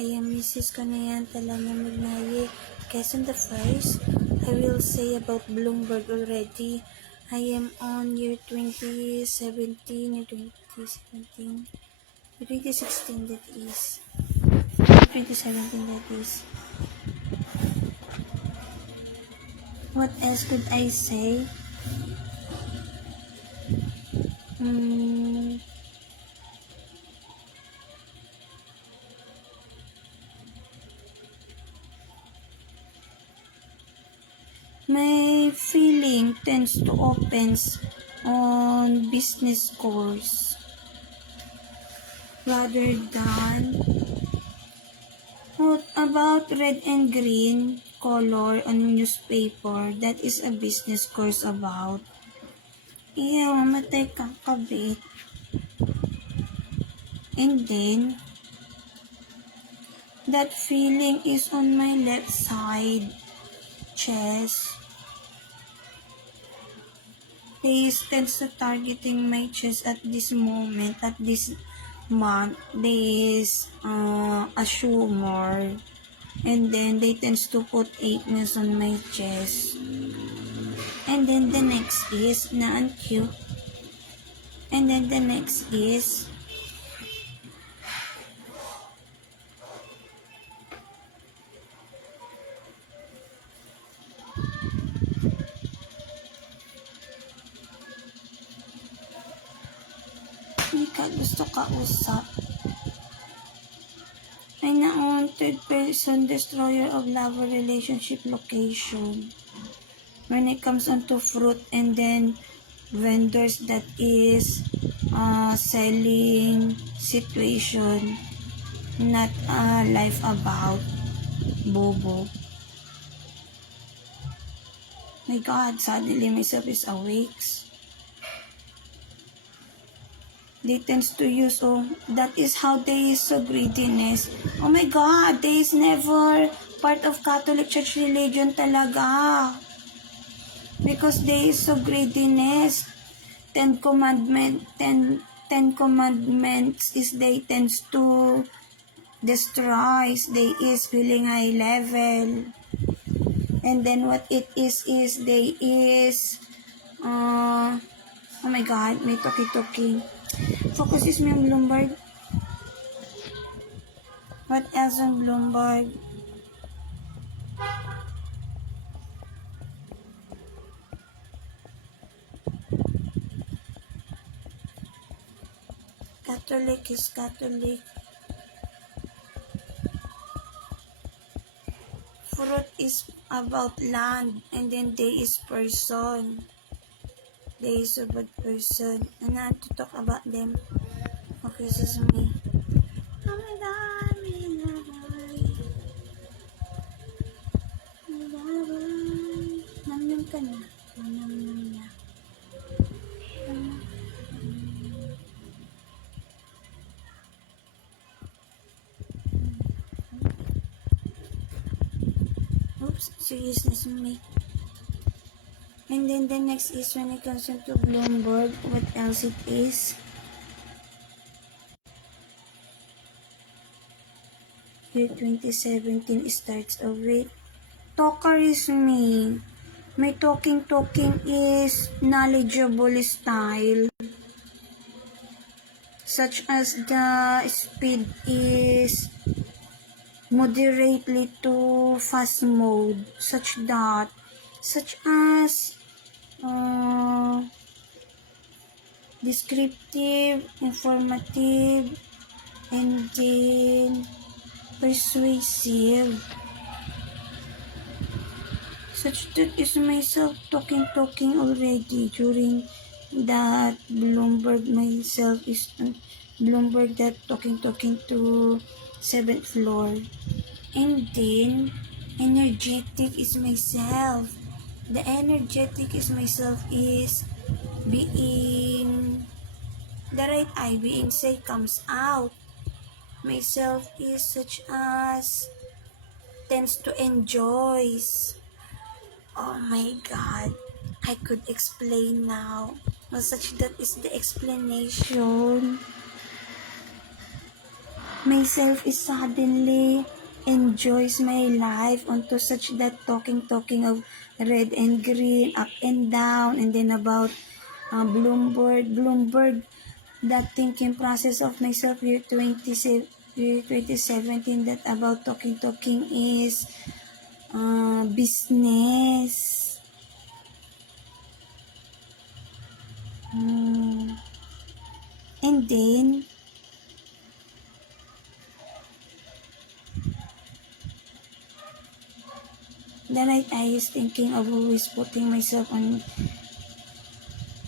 I am Mrs. Kanayan Talanya Magnaye. Quezon the first, I will say about Bloomberg already. I am on year 2017, year 2017, year 2016 that is, 2017 that is. What else could I say? My feeling tends to open on business course rather than what about red and green color on newspaper. That is a business course about. Iya, mamatay kang kabit. And then, that feeling is on my left side chest. This tends to targeting my chest at this moment, at this month. This a tumor. And then they tends to put 8 on my chest. And then the next is na-unqueue. And then the next is hindi ka gusto kausap. Ay naon, third person destroyer of lover relationship location. When it comes onto fruit and then vendors that is selling situation, not life about bobo. My God, suddenly myself is awake. They tends to use, that is how they is so greediness. Oh my God, they is never part of Catholic Church religion talaga. Because they is so greediness. Ten commandments is they tends to destroy. They is feeling high level. And then what it is they is, oh my God, may talking. Focus is me on Bloomberg. What else on Bloomberg? Catholic is Catholic. Fruit is about land, and then they is person. They is about person. And I have to talk about them. Okay, this is me. Oh my God, Namnam ka na. Namnam na. Oops, seriousness me. And then the next is when it comes into Bloomberg, what else it is? Year 2017 starts a week. Talker is me. My talking is knowledgeable style. Such as the speed is moderately to fast mode. Such as descriptive, informative, and then persuasive. Such that is myself talking already during that Bloomberg myself is Bloomberg that talking to 7th floor. And then energetic is myself. The energetic is myself is being the right eye being say comes out. Myself is such as tends to enjoy. Oh my God, I could explain now. Well, such that is the explanation. myself is suddenly enjoys my life onto such that talking of red and green, up and down, and then about Bloomberg, that thinking process of myself year 2017, that about talking is business. And then I is thinking of always putting myself on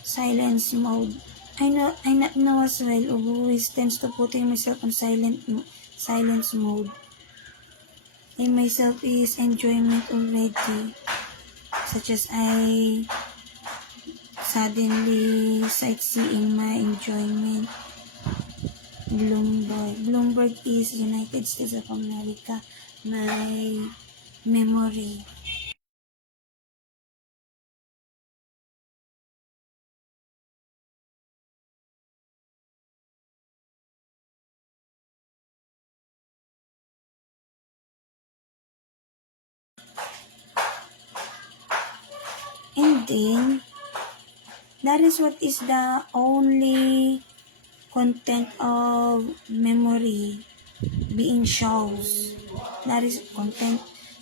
silence mode. I not know as well of always tends to putting myself on silence mode. And myself is enjoyment already. Such as I suddenly sightseeing my enjoyment. Bloomberg is United States of America. My memory. And then, that is what is the only content of memory being shows. That is content.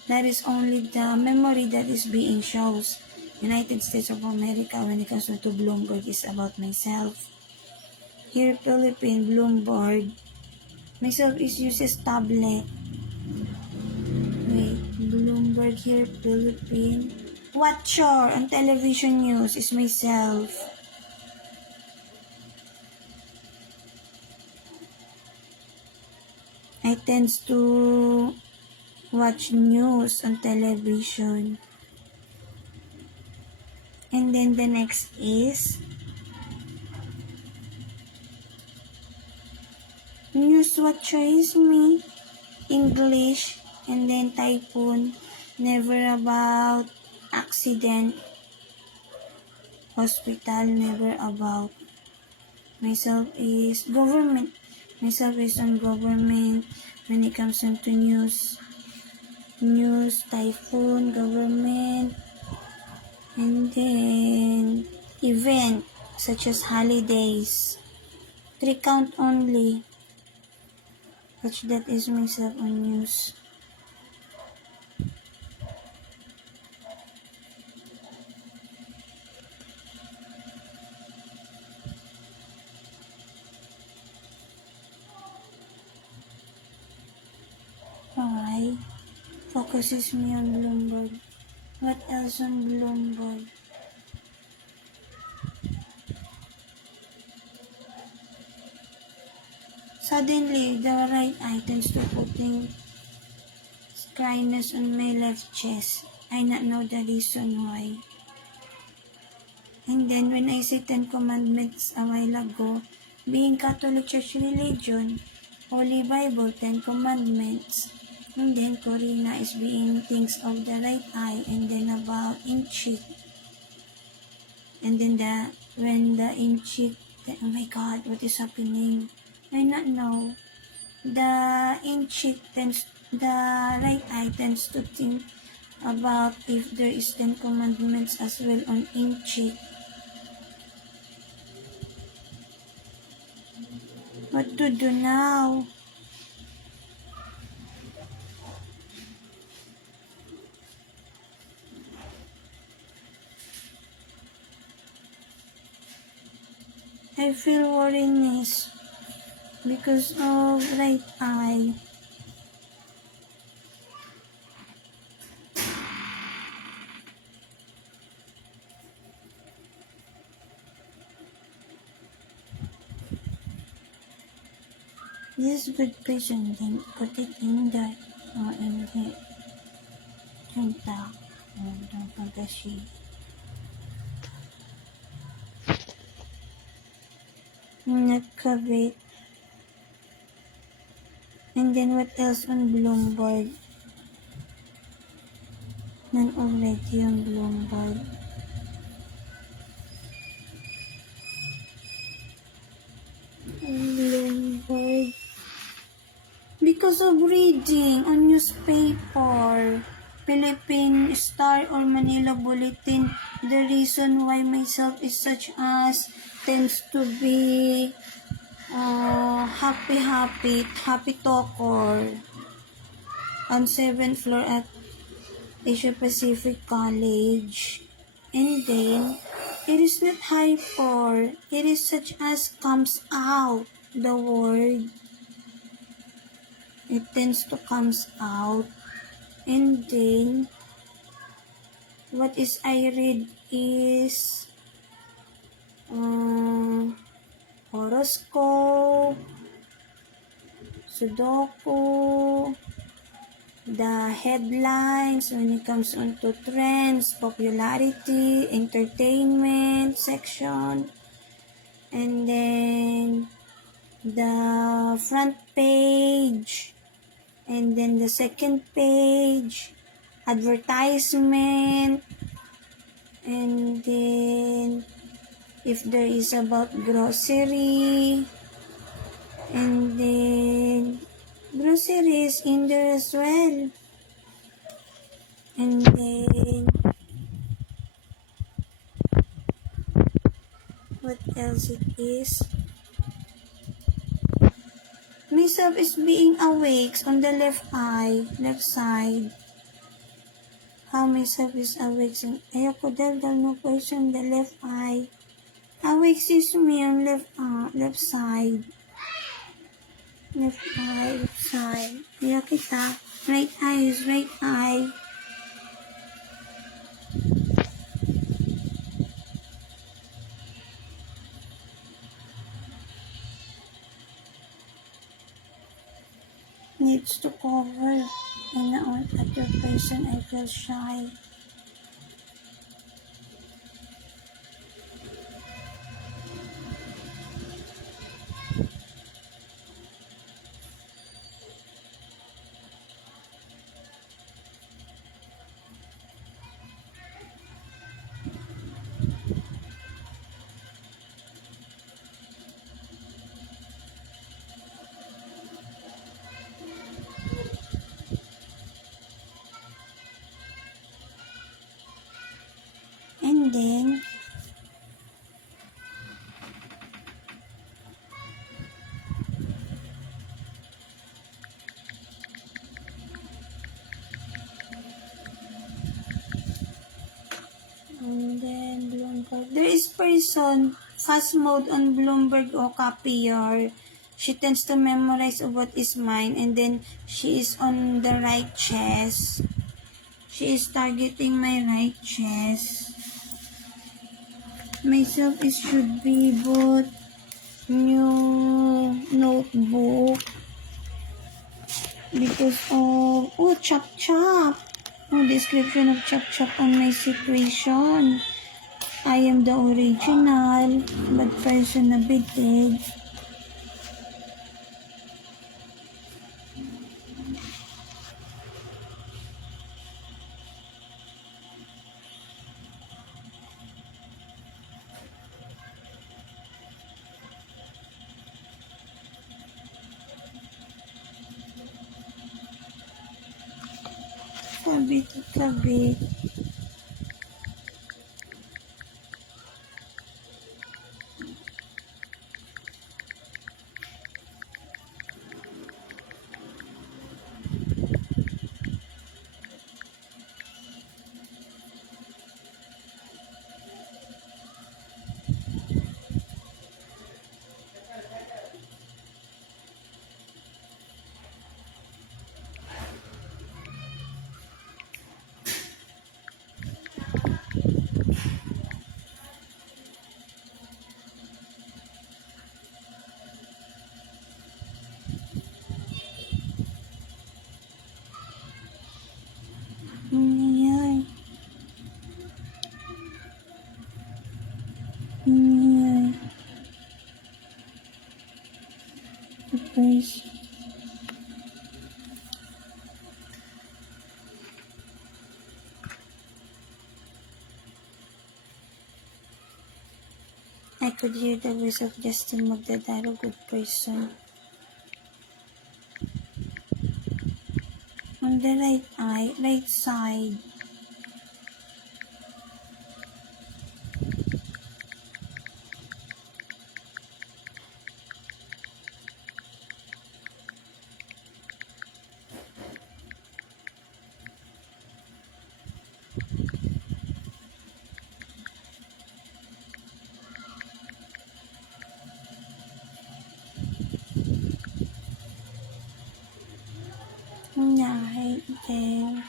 That is only the memory that is being shows. United States of America when it comes to Bloomberg is about myself. Here Philippine Bloomberg. Myself is uses tablet. Wait, Bloomberg here Philippine. Watcher on television news is myself. I tends to watch news on television. And then the next is news watcher is me. English, and then typhoon. Never about accident. Hospital, never about. Myself is government. Myself is on government when it comes into news. News, typhoon, government, and then event such as holidays. 3 count only. Such that is myself on news. Why? Focuses me on Bloomberg. What else on Bloomberg? Suddenly, the right eye tends to putting dryness on my left chest. I not know the reason why. And then when I say 10 Commandments a while ago, being Catholic Church religion, Holy Bible, 10 Commandments. And then Corina is being things of the right eye, and then about inch. And then when the inch, oh my God, what is happening? I not know. The right eye tends to think about if there is 10 commandments as well on inch. What to do now? I feel worriness because of right eye. This is good question, then put it in the junta. Don't pagashi. Not covet. And then what else on Bloomberg? None already on Bloomberg. Bloomberg. Because of reading on newspaper, Philippine Star or Manila Bulletin, the reason why myself is such as tends to be happy talker on 7th floor at Asia Pacific College. And then, it is not hyper, it is such as comes out the word. It tends to comes out. And then, what is I read is horoscope, Sudoku, the headlines when it comes on to trends, popularity, entertainment section, and then the front page, and then the second page, advertisement, and then if there is about grocery, and then groceries in there as well. And then, what else it is? Myself is being awake on the left eye, left side. How myself is awake? Ayoko dal no person the left eye. Awake is me on left side. Left eye, left side. Ayo kita. Right eye is right eye. Needs to cover. And on other person, I feel shy. And then, Bloomberg. There is person, fast mode on Bloomberg or copier. She tends to memorize what is mine, and then she is on the right chest. She is targeting my right chest. Myself is should be both new notebook because of chop chop. Description of chop chop on my situation. I am the original, but person abated. Kabit. Please. I could hear the voice of Justin Magdadaro, good person. on the right eye, right side. Right there.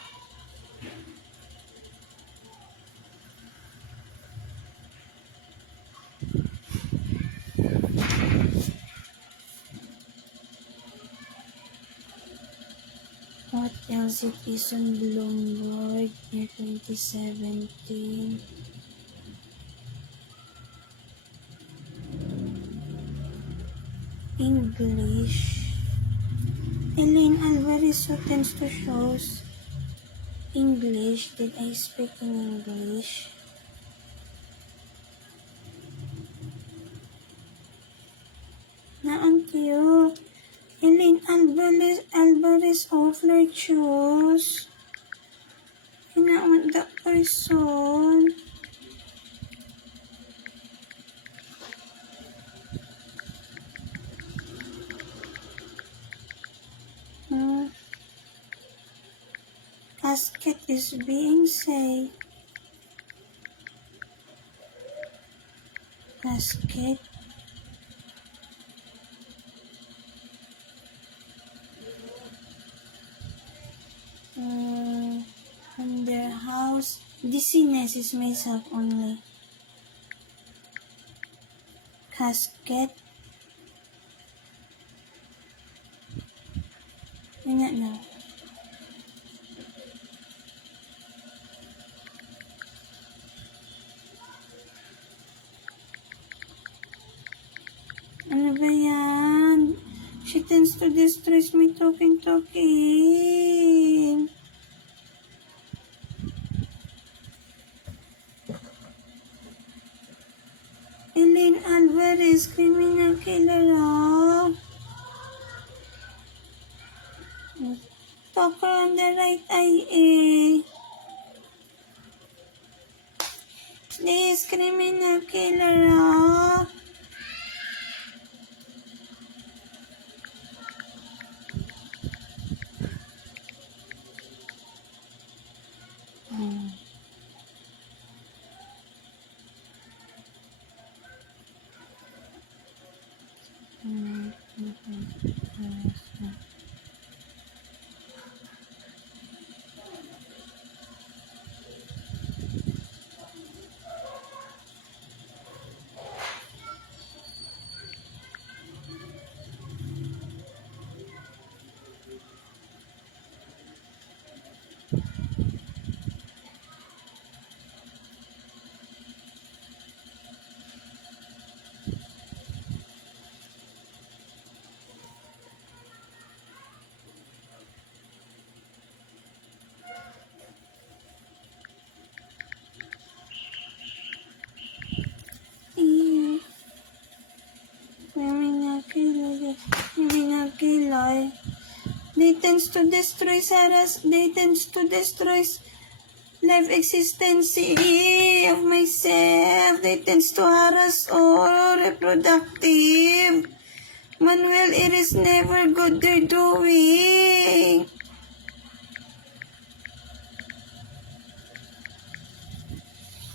What else it is on Bloomberg in 2017? English. Elaine Alvarez who tends to shows English. Did I speak in English? Naan cute. Elaine Alvarez Offler choose. Hinaon the person. Casket is being said. Casket. On their house. Dizziness is myself only. Casket. Yun na. Ano ba yan? She tends to distress me talking. Elaine Alvarez, criminal killer, oh. Talker on the right eye, eh. This criminal killer, oh. Criminal killer. They tends to destroy life existence of myself. They tends to harass all reproductive. Manuel, it is never good they're doing.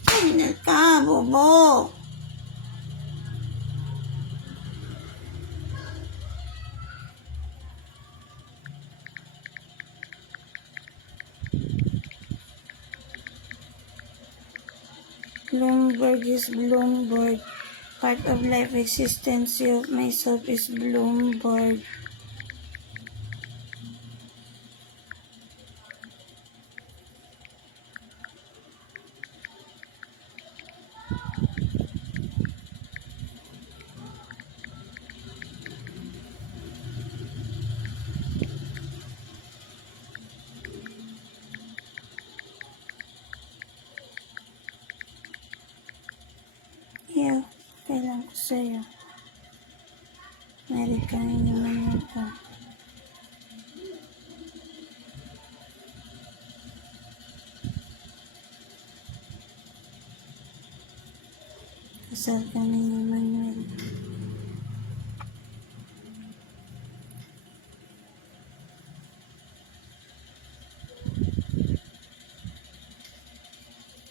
Ay, ka, bobo. Bloomberg is Bloomberg. Part of life existence of myself is Bloomberg. Yeah, kailan ko sa'yo. Amerikano naman ito. Kasal kami ni Manuel.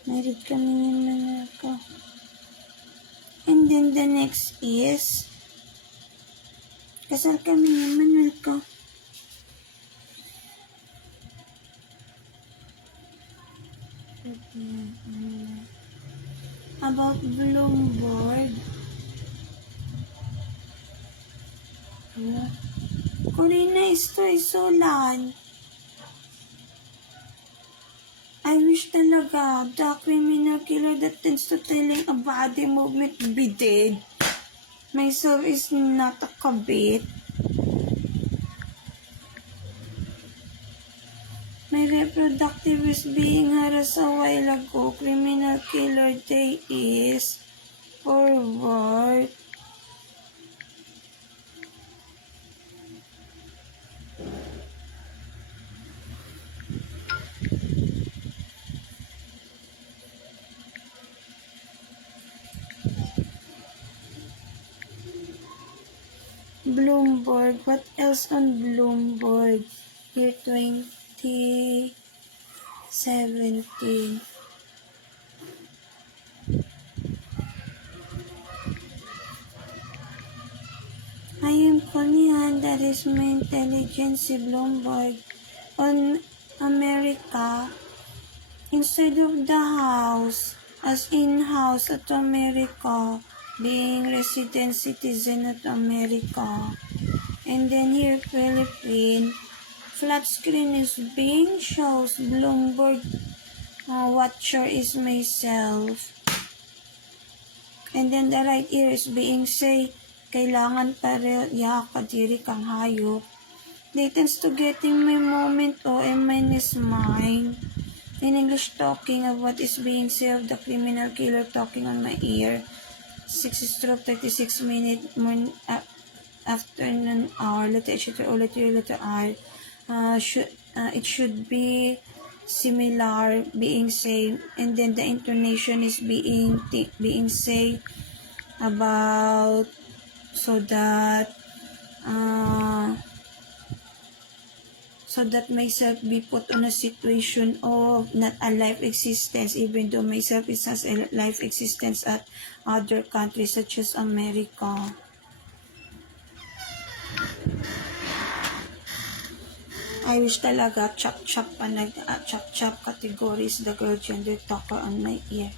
Married kami ni Manuel ko. And then the next is, kasal kami ni Manuel ko. About Bloomberg. Corina, estoy solan. I wish talaga the criminal killer that tends to telling a body movement be dead. Myself is not a kabit. My reproductive is being harassed a while ago. Criminal killer day is forward. Bloomberg. What else on Bloomberg? Year 2017. I am Conyan, that is my intelligence, Bloomberg. On America, inside of the house, as in-house at America, being resident citizen at America. And then here, Philippines, flat screen is being shows Bloomberg watcher is myself. And then the right ear is being say, kailangan pareha kadiri kang hayop. They tends to getting my moment and mine is mine. In English talking of what is being said of the criminal killer talking on my ear. 6:36 minutes afternoon hour, letter H, letter O, letter U, letter R. It should be similar, being same, and then the intonation is being say about so that myself be put on a situation of not a life existence, even though myself is has a life existence at other countries such as America. I wish talaga chop-chop chop-chop categories the girl gender talker on my ear.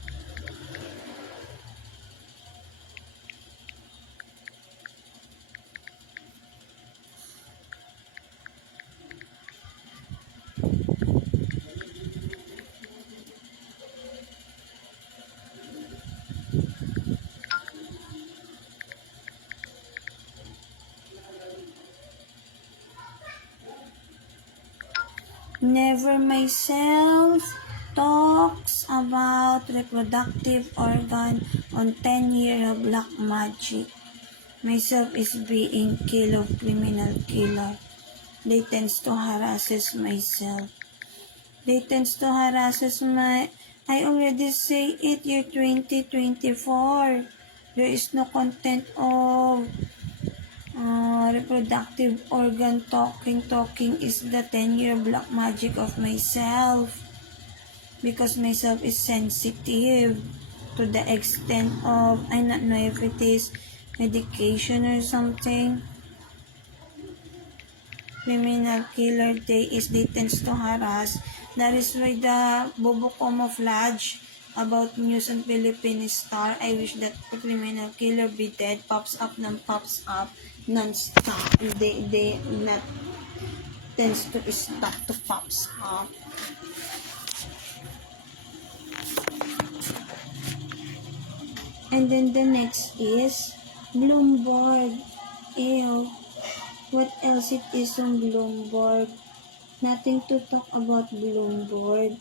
Never myself talks about reproductive organ on 10-year of black magic. Myself is being kill of criminal killer. They tends to harasses myself. They tends to harasses my... I already say it, year 2024. There is no content of reproductive organ talking is the 10-year black magic of myself, because myself is sensitive to the extent of, I don't know if it is medication or something. Criminal killer day is they tends to harass. That is why the Bobo camouflage about news on Philippine Star. I wish that the criminal killer be dead pops up non-stop. They not tends to stop to pops up. And then the next is Bloomberg. Ew. What else it is on Bloomberg? Nothing to talk about Bloomberg.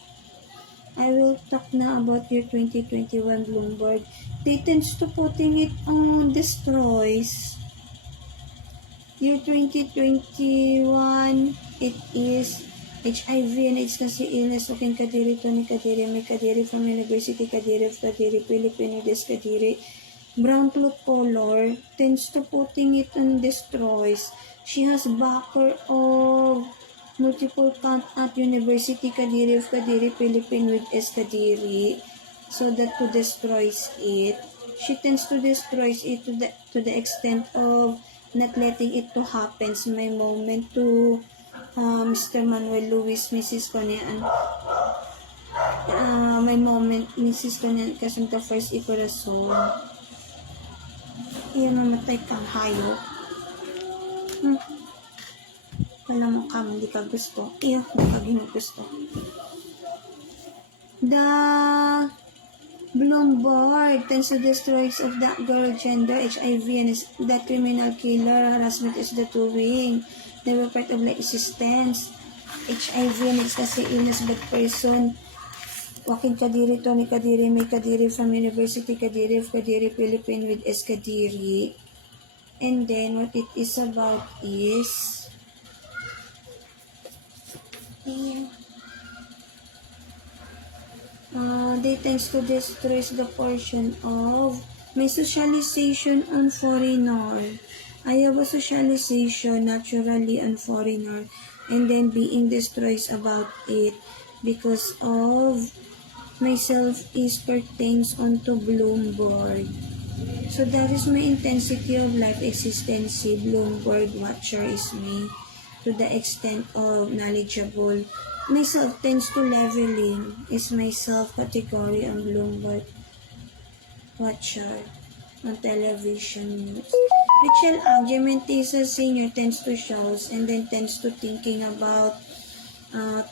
I will talk now about year 2021 Bloomberg. They tends to putting it on destroys. Year 2021, it is HIV and AIDS kasi illness. Ukin Kadiri, Tony Kadiri, May Kadiri from University Kadiri of Kadiri, Philippine Kadiri, brown cloth color, tends to putting it on destroys. She has backer of multiple count at University Kadiri of Kadiri, Philippine with S. Kadiri, so that to destroys it. She tends to destroys it to the extent of not letting it to happen. May moment to Mr. Manuel Luis, Mrs. Konya, and may moment Mrs. Konya kasunta first ikorason. Iyan mamatay kang hayop. Wala mo ka, hindi ka gusto. Iyo, hindi ka gusto. The Bloomberg tends to destroy of that girl gender, HIV, and is that criminal killer. Harassment is the two-wing. They were part of like existence. HIV and is kasi illness but person. Joaquin Kadiri, Tony Kadiri, May Kadiri from University Kadiri of Kadiri, Philippine with S. Kadiri. And then what it is about is they tends to destroy the portion of may socialization on foreigner. I have a socialization naturally on foreigner and then being destroys about it because of myself is pertains onto Bloomberg. So that is my intensity of life existence. Bloomberg watcher is me to the extent of knowledgeable. Myself tends to leveling is my self category on Bloomberg watcher on television news. Rachel Argumentisa Senior tends to shows and then tends to thinking about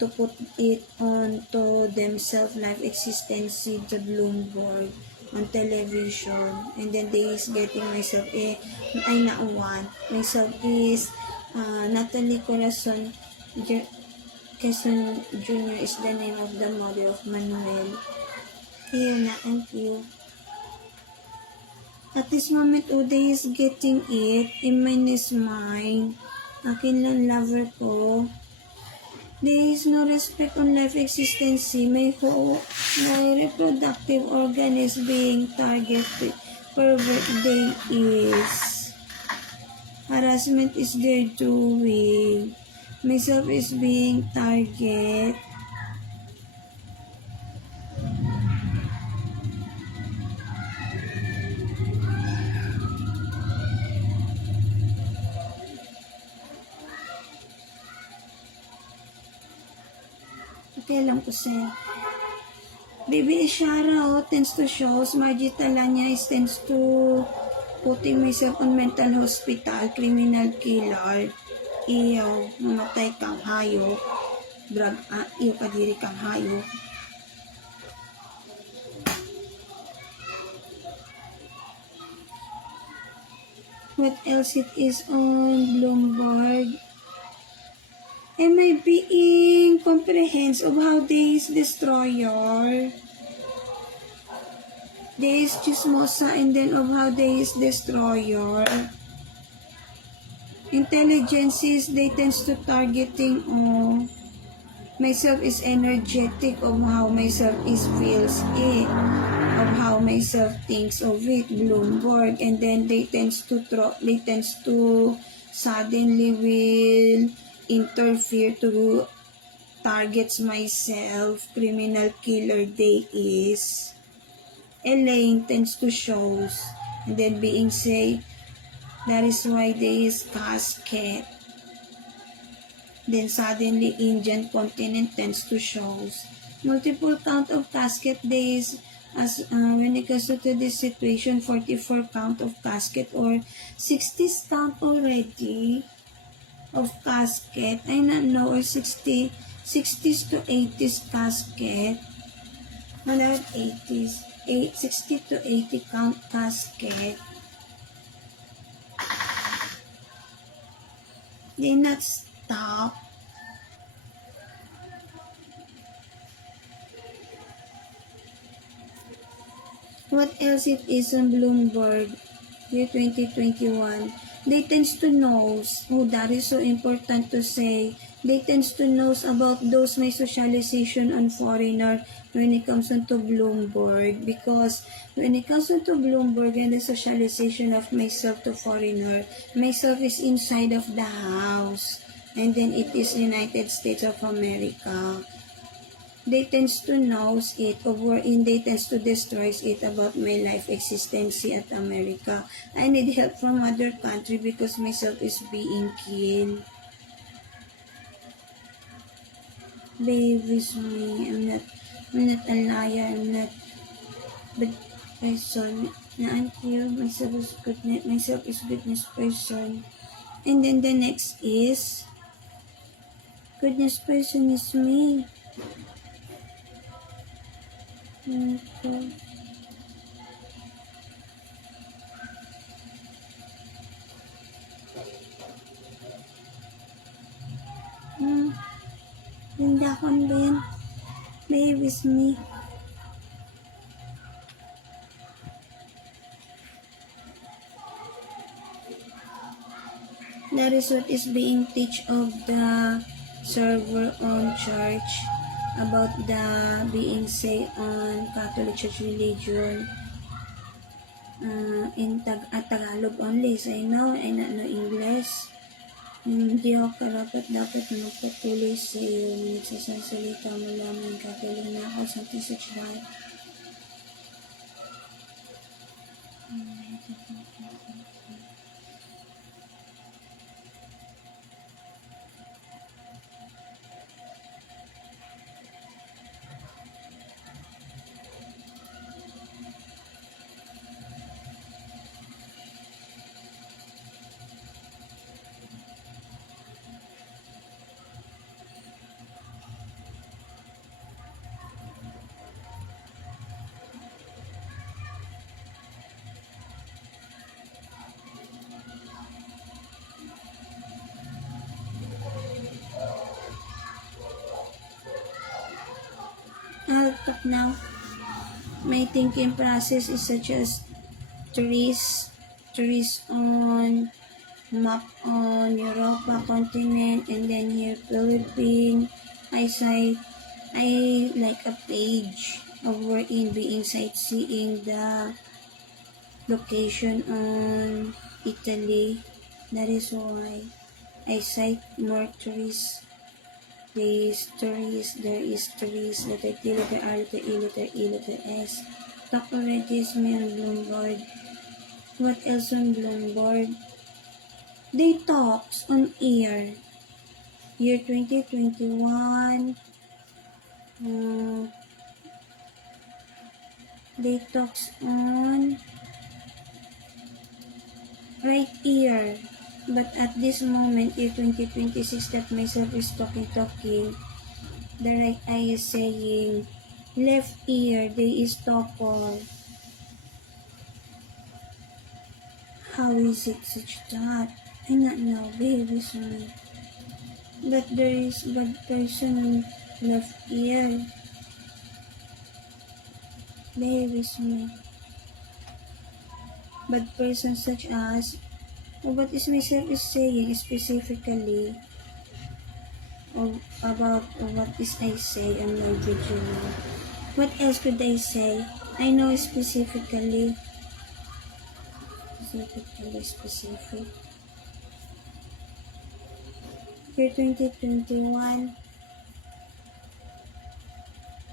to put it onto themselves life existence the Bloomberg on television and then they is getting myself ay nauwan myself is Natalie Corazon Quezon Jr. is the name of the mother of Manuel. Here na, thank you. At this moment, Uday is getting it. Iman is mine. Akin lang lover ko. There is no respect on life existence. My reproductive organ is being targeted. Pervert day is. Harassment is their doing. Myself is being target. Okay, alam ko sa'yo. Baby Ishara tends to shows. Margie Talanya is tends to putting myself on mental hospital. Criminal killer. Iyo, mamatay kang hayop. Drug, iyo kadiri kang hayop. What else it is on Bloomberg? Am I being comprehensive of how they is destroyer? They is chismosa and then of how they is destroyer. Intelligences, they tends to targeting myself is energetic of how myself is feels it, of how myself thinks of it, Bloomberg, and then they tends to suddenly will interfere to targets myself, criminal killer they is. Elaine tends to shows, and then being say, that is why they is casket. Then suddenly Indian continent tends to shows. Multiple count of casket days as when it comes to this situation, 44 count of casket or 60s count already of casket. I don't know, or 60s to 80s casket. Wala 80s. 60 to 80 count casket. They not stop. What else it is on Bloomberg? Year 2021. They tends to knows, oh, that is so important to say, they tends to knows about those my socialization on foreigner when it comes into Bloomberg, because when it comes into Bloomberg and the socialization of myself to foreigner, myself is inside of the house, and then it is United States of America. They tends to knows it, or wherein they tends to destroys it about my life existence at America. I need help from other country because myself is being killed. Be with me. I'm not a liar. I'm not bad person. Na until myself is goodness person. And then the next is goodness person is me. Okay. Linda kon Ben. Be with me. That is what is being teach of the server on church about the being say on Catholic Church religion in Tagalog only. So I know, I not know English. Hindi ako dapat magpatuloy sa iyo. Nagsasalita mo lamang kagaling na ako sa tisach life. I'll talk now. My thinking process is such as trees on map on Europa continent, and then here Philippines. I like a page of wherein being sightseeing the location on Italy. That is why I cite more tourists. There is tourists, letter T, letter R, letter E, letter E, letter S. Talk already is me on Bloomberg. What else on Bloomberg? They talks on air. Year 2021. They talks on right here. But at this moment, year 2026, that myself is talking, the right eye is saying, left ear, they is talker. How is it such that? I not know, baby, sorry. But there is bad person on left ear. Baby, sorry. Bad person such as, what is myself is saying specifically of about what is I say on my video now. What else could I say? I know specific. Year 2021,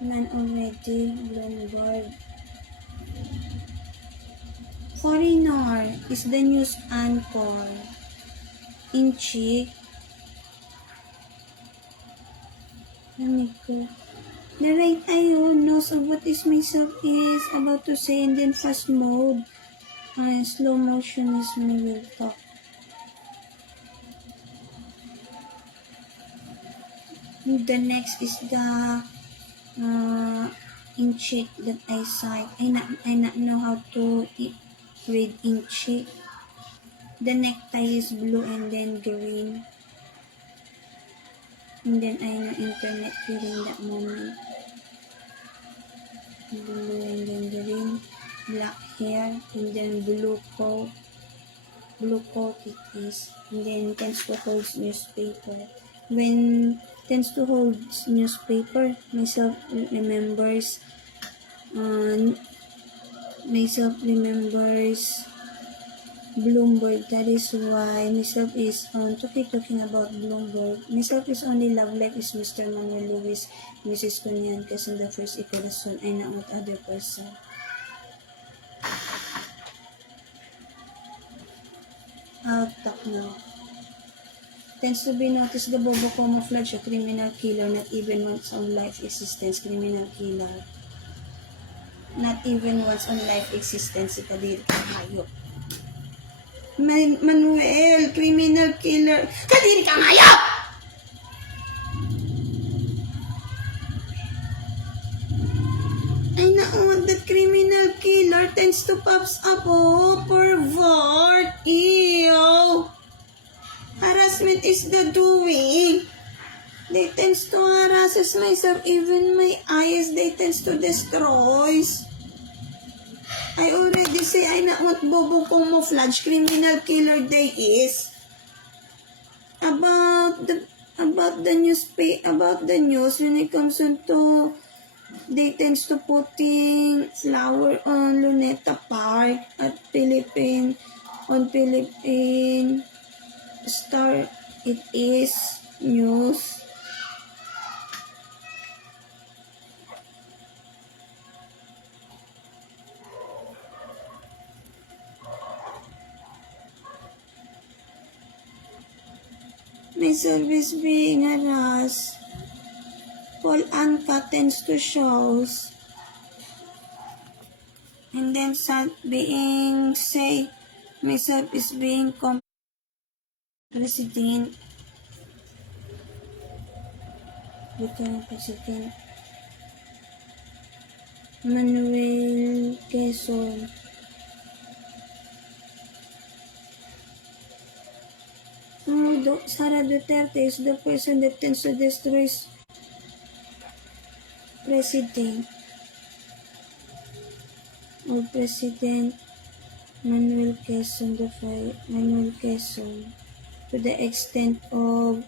man already, Bloomberg. Foreigner is the news anchor in chick. The right ayun knows of what is myself is about to say, and then fast mode. Slow motion is me will talk. The next is the in check that I cite. I not know how to read in check. The necktie is blue and then green. And then I know internet during that moment. Blue and then green. Black hair and then blue coat. blue coat it is, and then tends to hold newspaper. When tends to hold newspaper, uh, myself remembers Bloomberg. That is why myself is talking about Bloomberg. Myself is only love life is Mr. Manuel Lewis, Mrs. Kunyan, kasi the first ikalasyon ay not other person. I'll talk now. Tends to be noticed the Bobo camouflage, a criminal killer, not even once on life existence, criminal killer. Not even once on life existence, si Kadiri Kang Manuel, criminal killer. Kadiri Kang Hayop! I know that criminal killer tends to pops up, pervert, ew. Harassment is the doing. They tends to harasses myself, even my eyes, they tends to destroys. I already say I not want Bobo camouflage, criminal killer they is. About the news when it comes to they tends to putting flower on Luneta Park at Philippine Star it is news. My service being harassed. Paul Anka tends to shows. And then being say myself is being President, Lieutenant President Manuel Quezon. Sara Duterte is the person that tends to destroy President or President Manuel Quezon, to the extent of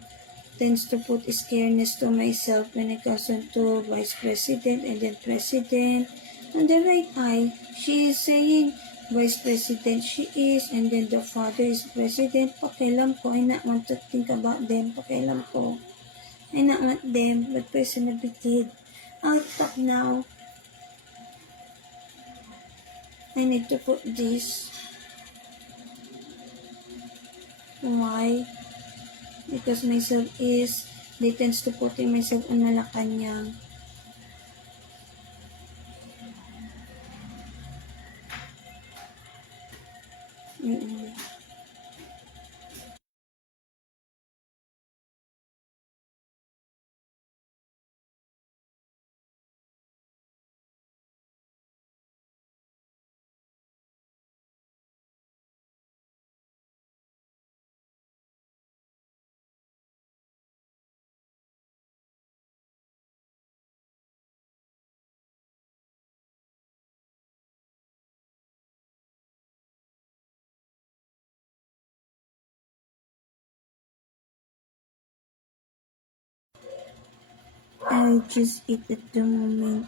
tends to put scareness to myself when it comes to Vice President and then President. On the right eye, she is saying Vice President she is, and then the father is President. Pakialam ko, I not want to think about them. Pakialam ko, I not want them, but personality. I'll talk now. I need to put this. Why? Because myself is, they tends to put myself on Malacanang. Mm-mm. I just eat at the moment.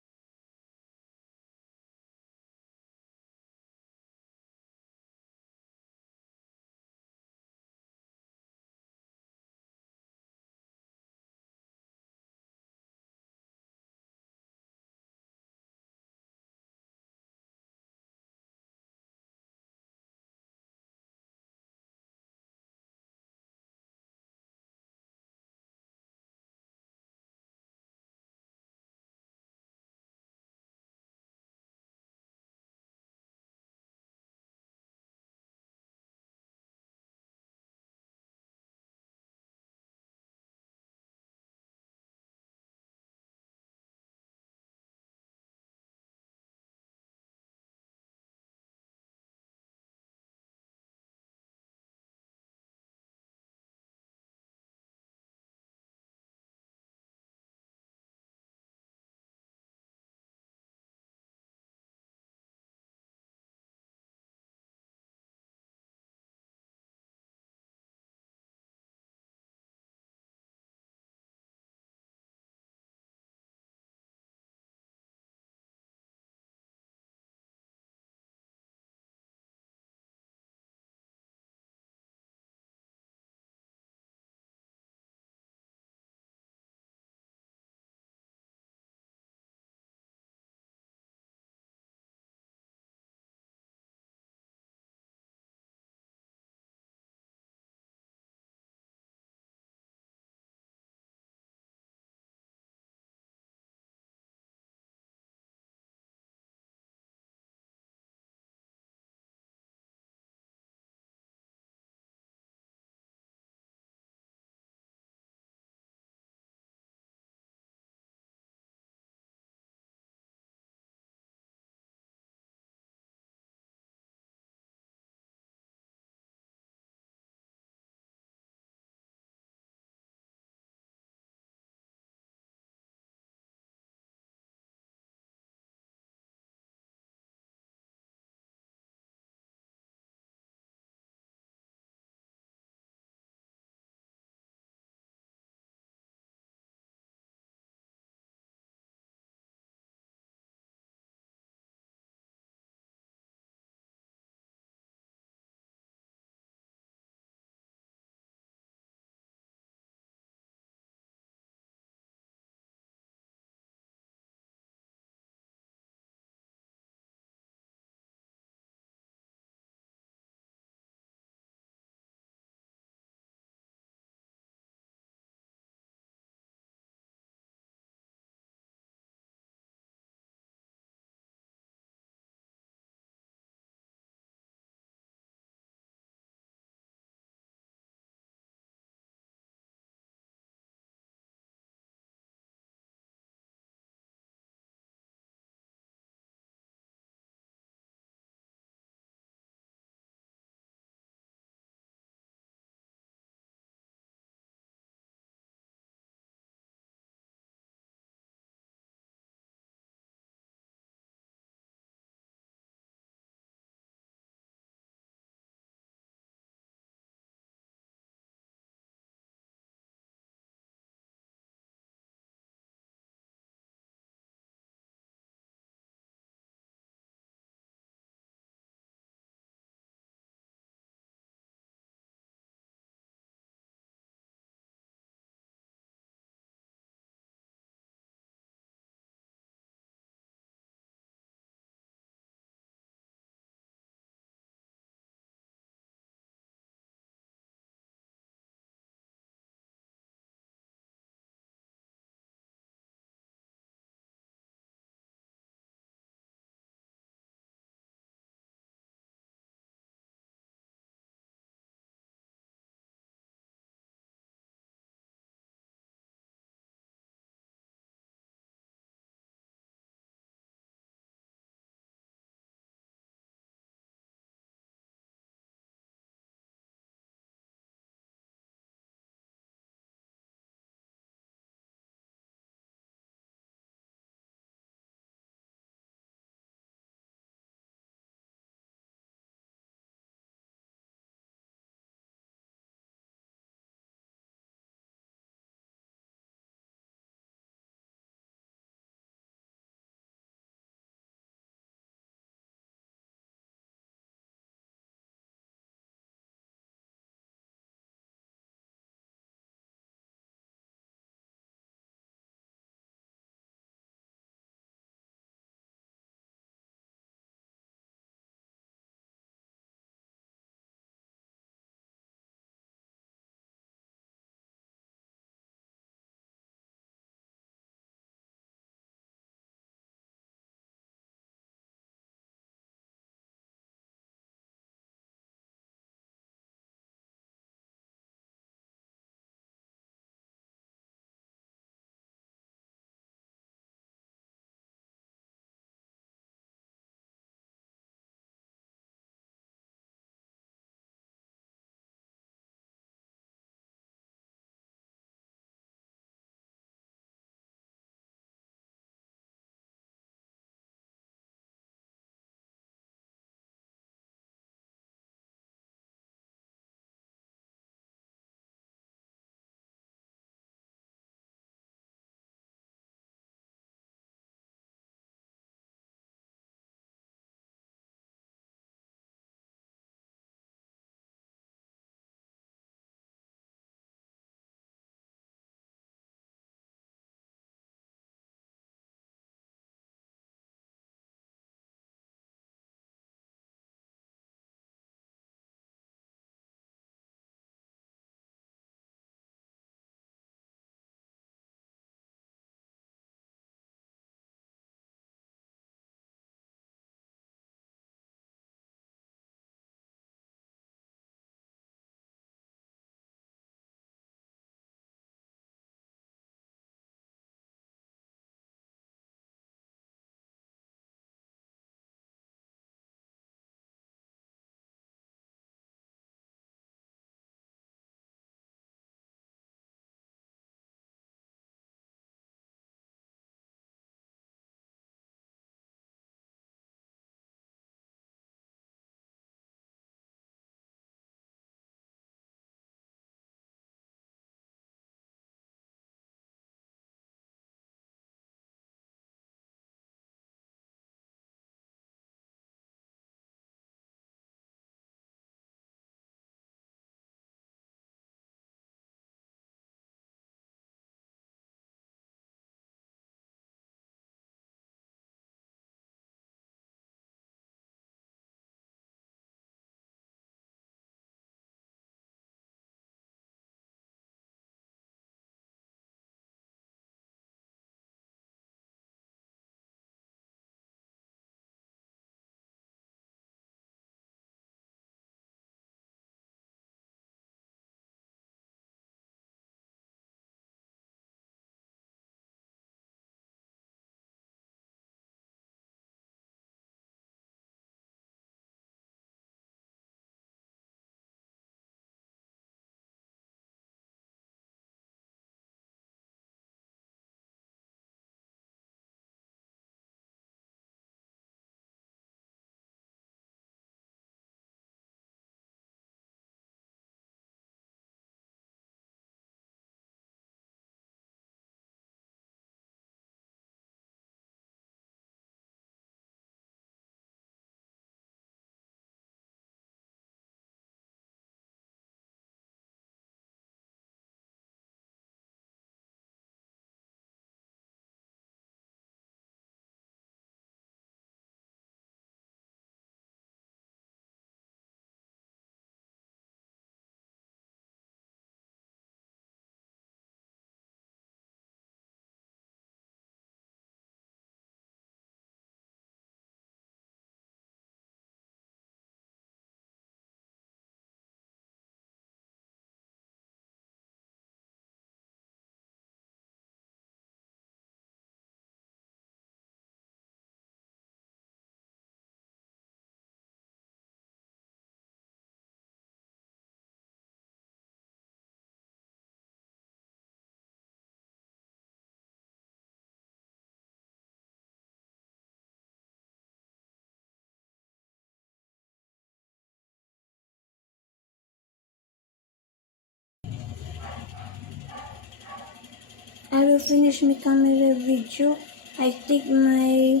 I will finish my camera video. I take my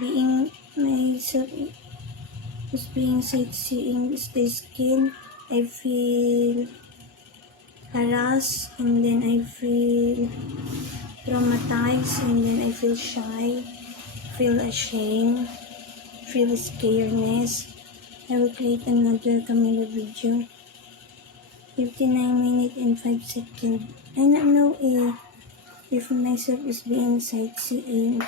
being myself is being sightseeing is the skin. I feel harassed, and then I feel traumatized, and then I feel shy, feel ashamed, feel scaredness. I will create another camera video. 59 minutes and 5 seconds. I don't know if myself is being sightseeing.